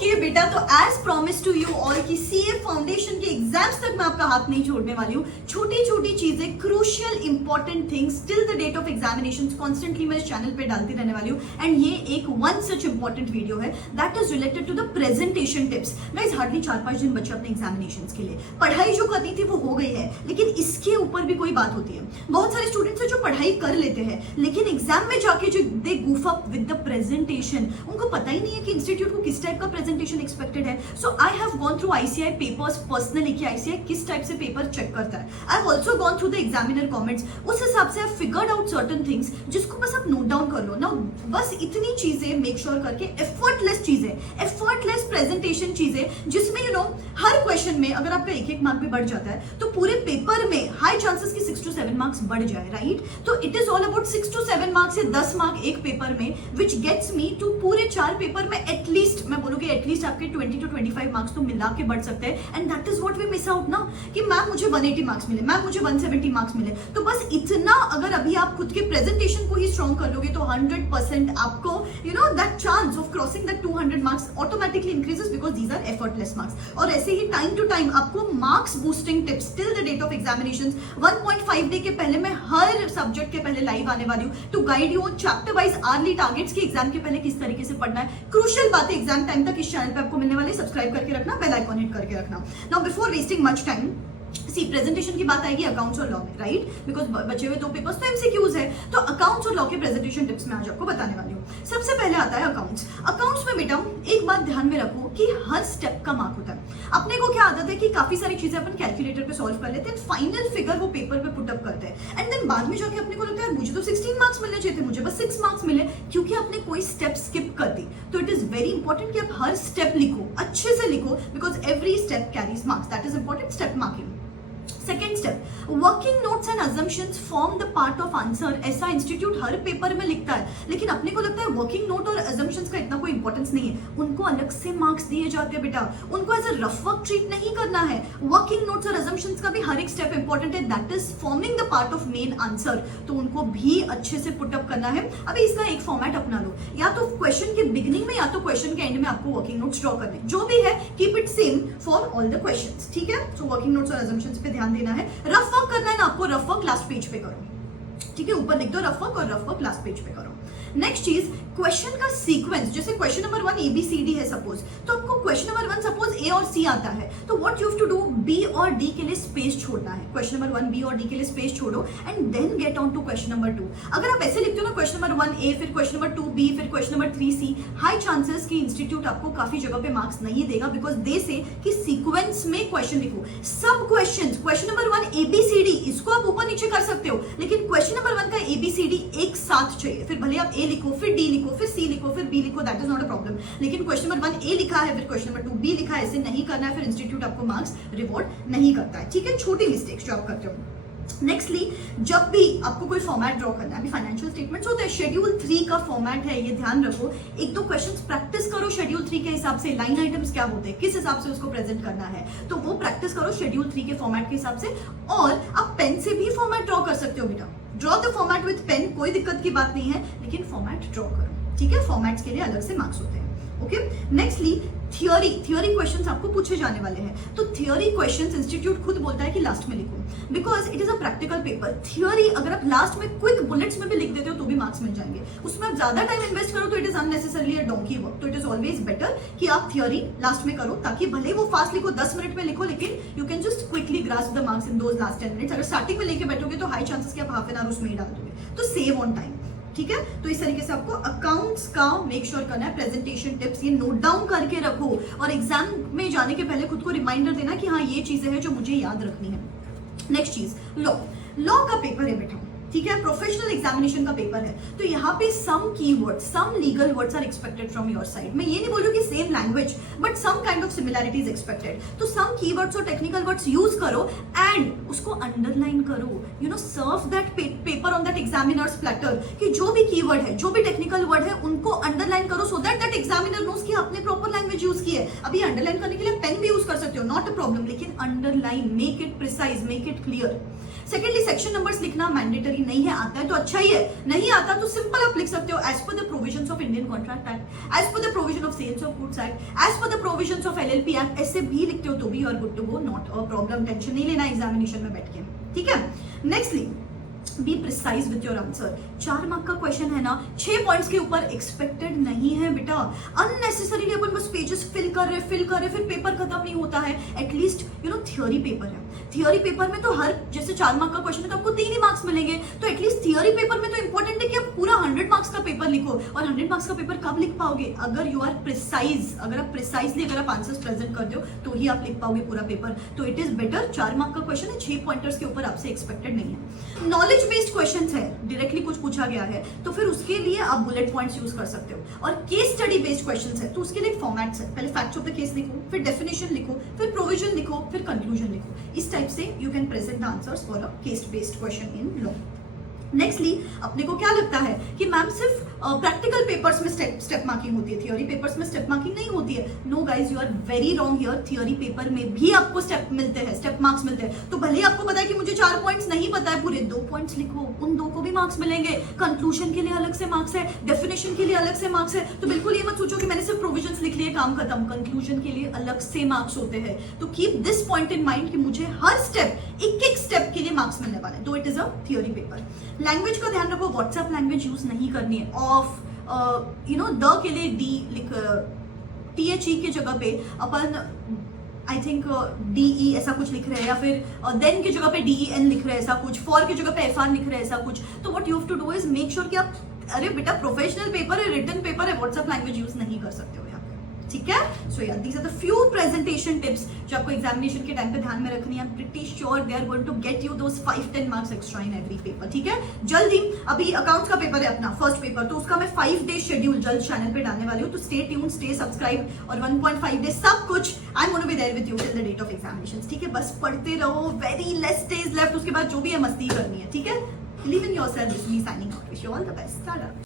Okay बेटा, तो as promise to you all कि सीए फाउंडेशन के एग्जाम्स तक मैं आपका हाथ नहीं छोड़ने वाली हूँ। छोटी छोटी चीजें, crucial important things till the date of examination constantly मैं इस चैनल पे डालती रहने वाली हूँ। एंड ये एक वन सच इंपॉर्टेंट वीडियो है that is related to the presentation tips. Guys, hardly 4-5 दिन बचे अपने एग्जामिनेशन के लिए। पढ़ाई जो करनी थी वो हो गई है, लेकिन इसके ऊपर भी कोई बात होती है। बहुत सारे स्टूडेंट्स हैं जो पढ़ाई कर लेते हैं, लेकिन एग्जाम में जाके जो they goof up with the presentation, उनको पता ही नहीं है कि इंस्टीट्यूट को किस टाइप का प्रेजेंटेशन एक्सपेक्टेड है। So I have gone through ICI papers personally कि आईसीआई किस टाइप से पेपर चेक करता है। I have also gone through the examiner comments. उस हिसाब से I figured out certain things जिसको बस आप नोट डाउन कर लो ना। बस इतनी चीजें मेक श्योर करके, एफर्टलेस चीजें, एफर्टलेस प्रेजेंटेशन चीजें जिसमें यू नो हर क्वेश्चन में अगर आपका 1-1 मार्क भी बढ़ जाता है तो पूरे पेपर में हाई चांसेस कि 6 to 7 मार्क्स बढ़ जाए, राइट? तो it is all about 6 to 7 marks से 10 मार्क एक पेपर में, विच गेट्स मी टू पूरे 4 पेपर में एटलीस्ट, मैं बोलूंगी एटलीस्ट आपके 20 to 25 मार्क्स तो मिला के बढ़ सकते हैं। And that is what we miss out ना, कि मैम मुझे 180 मार्क्स मिले, मैम मुझे 170 मार्क्स मिले। तो बस इतना अगर अभी आप खुद के प्रेजेंटेशन को ही स्ट्रॉन्ग कर लोगे तो 100% आपको you know that chance of crossing that 200 marks automatically increases because these are effortless marks. और ऐसे ही टाइम टू टाइम आपको marks boosting tips till the date of examinations 1.5 day के पहले मैं हर सब्जेक्ट के पहले लाइव आने वाली हूँ to guide you chapter wise early targets की एग्जाम के पहले किस तरीके से पढ़ना है। क्रूशियल बातें एग्जाम टाइम तक इस चैनल पे आपको मिलने वाले, सब्सक्राइब करके रखना, बेल आइकॉन हिट करके रखना। Now before wasting much time, see presentation की बात आएगी अकाउंट्स और लॉ में, राइट? बिकॉज बचे हुए 2 पेपर्स तो एमसीक्यूज है। तो अकाउंट्स और लॉ के प्रेजेंटेशन टिप्स मैं आज आपको बताने वाली हूँ। सबसे पहले आता है अकाउंट्स। अकाउंट्स में बेटा एक बात ध्यान में रखो कि हर स्टेप का मार्क होता है। अपने को क्या आदत है कि काफी सारी चीजें अपन कैलकुलेटर पे सॉल्व कर लेते हैं, फाइनल फिगर वो पेपर पे पुट अप करते हैं, एंड देन बाद में जाके अपने को लगता है मुझे तो 16 मार्क्स मिलने चाहिए थे, मुझे बस 6 मार्क्स मिले क्योंकि आपने कोई स्टेप स्किप कर दी। तो इट इज वेरी इंपॉर्टेंट कि आप हर स्टेप लिखो, अच्छे से लिखो, because every step carries marks. That is important, step marking. Second step, working notes and assumptions form the part of answer. ऐसा इंस्टीट्यूट हर पेपर में लिखता है, लेकिन अपने को लगता है वर्किंग नोट और अजम्पशंस का इतना कोई इंपॉर्टेंस नहीं है, उनको अलग से मार्क्स दिए जाते हैं बेटा, उनको as a rough work treat नहीं करना है। वर्किंग नोट्स और अजम्पशंस का भी हर एक स्टेप इंपॉर्टेंट है, that is forming the part of main answer, तो उनको भी अच्छे से पुट अप करना है। अभी इसका एक फॉर्मेट अपना लो, या तो क्वेश्चन के बिगिनिंग में या तो क्वेश्चन के एंड में आपको वर्किंग नोट्स ड्रॉ करने, जो भी है keep it same for all the questions, ठीक है? सो वर्किंग नोट्स और अजम्पशंस पे ध्यान देना है। रफ वर्क करना है ना आपको, रफ वर्क लास्ट पेज पे करो, ठीक है? ऊपर लिख दो रफ वर्क और रफ वर्क लास्ट पेज पे करो। नेक्स्ट चीज, क्वेश्चन का सीक्वेंस, जैसे क्वेश्चन नंबर 1 ABCD है सपोज, तो आपको क्वेश्चन नंबर 1 सपोज A और C आता है, तो what you have to do, B और D के लिए स्पेस छोड़ना है। क्वेश्चन नंबर 1 B और D के लिए स्पेस छोड़ो and then get on to question number 2। अगर आप ऐसे लिखते हो ना, क्वेश्चन नंबर 1 A, फिर क्वेश्चन नंबर 2 B, फिर question number 3 C, high chances कि इंस्टीट्यूट आपको काफी जगह पे मार्क्स नहीं देगा, बिकॉज दे से कि सीक्वेंस में क्वेश्चन लिखो। सब क्वेश्चन नंबर 1 ABCD, इसको आप ऊपर नीचे कर सकते हो, लेकिन क्वेश्चन नंबर 1 का ABCD एक साथ चाहिए। फिर भले आप A लिखो, फिर D लिखो, फिर C लिखो, फिर B लिखो, that is not a problem, लेकिन क्वेश्चन नंबर 1 A लिखा है, फिर क्वेश्चन नंबर 2 B लिखा है, ऐसे नहीं करना है, फिर इंस्टीट्यूट आपको मार्क्स रिवॉर्ड नहीं करता है, ठीक है? छोटी मिस्टेक्स जो आप करते हो। नेक्स्टली, जब भी आपको कोई फॉर्मेट ड्रॉ करना है, अभी फाइनेंशियल स्टेटमेंट्स होते हैं, शेड्यूल 3 का फॉर्मेट है, ये ध्यान रखो। 1-2 क्वेश्चंस प्रैक्टिस करो शेड्यूल 3 के हिसाब से, लाइन आइटम्स क्या होते हैं, किस हिसाब से उसको प्रेजेंट करना है, तो वो प्रैक्टिस करो शेड्यूल 3 के फॉर्मेट के हिसाब से। और आप पेन से भी फॉर्मेट ड्रॉ कर सकते हो बेटा, draw the format with pen, कोई दिक्कत की बात नहीं है, लेकिन फॉर्मेट ड्रॉ करो, ठीक है? फॉर्मेट्स के लिए अलग से मार्क्स होते हैं, ओके? नेक्स्टली, थियोरी क्वेश्चंस आपको पूछे जाने वाले हैं, तो थियोरी क्वेश्चंस इंस्टीट्यूट खुद बोलता है कि लास्ट में लिखो, because it is a practical paper. Theory अगर आप लास्ट में क्विक बुलेट्स में भी लिख देते हो तो भी मार्क्स मिल जाएंगे, उसमें आप ज्यादा टाइम इन्वेस्ट करो तो it is unnecessarily a donkey work. तो इट इज ऑलवेज बेटर कि आप थियोरी लास्ट में करो, ताकि भले वो फास्ट लिखो, 10 मिनट में लिखो, लेकिन you can just quickly grasp the marks in those last 10 minutes. अगर स्टार्टिंग में लेके बैठोगे तो हाई चांसेस कि आप हाफ एन आवर उसमें ही डाल दोगे, तो सेव ऑन टाइम, ठीक है? तो इस तरीके से आपको अकाउंट्स का मेक श्योर करना है। प्रेजेंटेशन टिप्स ये नोट डाउन करके रखो, और एग्जाम में जाने के पहले खुद को रिमाइंडर देना कि हाँ ये चीजें हैं जो मुझे याद रखनी है। नेक्स्ट चीज, लॉ का पेपर है बेटा, ठीक है? प्रोफेशनल एग्जामिनेशन का पेपर है, तो यहाँ पे some keywords, some legal words are expected from your side. मैं ये नहीं बोल रही हूँ कि same language, but some kind of similarities expected. तो सम कीवर्ड्स और टेक्निकल वर्ड्स यूज करो एंड उसको अंडरलाइन करो, you know, serve that paper on that examiner's platter, कि जो भी कीवर्ड है, जो भी टेक्निकल वर्ड है, उनको अंडरलाइन करो, सो दैट एग्जामिनर नोस कि आपने प्रॉपर लैंग्वेज लैंग्वेज यूज की है, अभी अंडरलाइन करने के लिए पेन भी यूज कर सकते हो, नॉट अ प्रॉब्लम, लेकिन underline, make it precise, make it clear. Secondly, section numbers लिखना मैंडेटरी नहीं है, आता है तो अच्छा ही है, नहीं आता तो सिंपल आप लिख सकते हो as per the provisions of Indian Contract Act, as per the provision of sales of goods act, as per the provisions of LLP act, ऐसे भी लिखते हो तो भी you are good to go, not a problem, tension नहीं लेना examination में बैठ के, ठीक है। Nextly, be precise with your answer. 4 mark का क्वेश्चन है ना, 6 पॉइंट्स के ऊपर एक्सपेक्टेड नहीं है बेटा। अननेसेसरीली अपन बस पेजेस फिल कर रहे फिर पेपर खत्म नहीं होता है। एटलीस्ट थियोरी पेपर है, थियोरी पेपर में तो हर जैसे 4 मार्क का क्वेश्चन है तो आपको 3 ही मार्क्स मिलेंगे, तो एटलीस्ट थियोरी पेपर में तो इंपॉर्टेंट है कि आप पूरा 100 मार्क्स का पेपर लिखो। और 100 मार्क्स का पेपर कब लिख पाओगे? अगर यू आर प्रिसाइज, अगर आप प्रिसाइजली अगर आप आंसर्स प्रेजेंट करते हो तो ही आप लिख पाओगे पूरा पेपर। तो इट इज बेटर, 4 मार्क का क्वेश्चन है, 6 पॉइंटर्स के ऊपर आपसे एक्सपेक्टेड नहीं है। नॉलेज बेस्ड क्वेश्चन है, डायरेक्टली कुछ पूछा गया है तो फिर उसके लिए आप बुलेट पॉइंट्स यूज कर सकते हो। और केस स्टडी बेस्ड क्वेश्चन है तो उसके लिए फॉर्मेट्स है, पहले फैक्ट्स ऑफ द केस लिखो, फिर डेफिनेशन लिखो, फिर प्रोविजन लिखो, फिर कंक्लूजन लिखो। इस टाइप से you can present the answers for a case based question in law. Nextly, अपने को क्या लगता है कि मैम सिर्फ प्रैक्टिकल पेपर्स में स्टेप मार्किंग होती है, थियोरी पेपर्स में स्टेप मार्किंग नहीं होती है। No guys, you are very wrong here. Theory paper में भी आपको स्टेप मिलते हैं, स्टेप मार्क्स मिलते हैं। तो भले आपको पता है कि मुझे 4 पॉइंट्स नहीं पता है, पूरे 2 पॉइंट्स लिखो, उन 2 को भी मार्क्स मिलेंगे। कंक्लूजन के लिए अलग से मार्क्स है, डेफिनेशन के लिए अलग से मार्क्स है। तो बिल्कुल ये मत सोचो कि मैंने सिर्फ प्रोविजंस लिख लिए काम खत्म, कंक्लूजन के लिए अलग से मार्क्स होते हैं। तो keep this point in mind कि मुझे हर स्टेप, एक स्टेप के लिए मार्क्स मिलने वाले हैं, तो it is a theory paper. Language का ध्यान रखो, व्हाट्सएप लैंग्वेज यूज नहीं करनी है। ऑफ द के लिए डी लिख, THE की जगह पे अपन आई थिंक DE ऐसा कुछ लिख रहे हैं, या फिर देन की जगह पे DEN लिख रहे हैं ऐसा कुछ, फॉर की जगह पे FR लिख रहे हैं ऐसा कुछ। तो what you have to do is make sure कि आप, अरे बेटा प्रोफेशनल पेपर है, रिटन पेपर है, व्हाट्सएप लैंग्वेज यूज नहीं कर सकते हो यहाँ पे, ठीक है। सो या these are the few presentation tips जो आपको एग्जामिनेशन के टाइम पे ध्यान में रखनी है। Pretty sure they are going to get you those 5-10 marks extra in every paper, ठीक है। जल्दी, अभी अकाउंट्स का पेपर है अपना फर्स्ट पेपर, तो उसका मैं 5 डे शेड्यूल जल्द चैनल पे डालने वाली हूँ। तो स्टे ट्यून, स्टे सब्सक्राइब, और 1.5 डे सब कुछ I am gonna be there with you till the date of examinations, ठीक है। बस पढ़ते रहो, वेरी लेस डेज लेफ्ट, उसके बाद जो भी है मस्ती करनी है, ठीक है। Believe in yourself, this is me signing out, wish you all the best, Tata.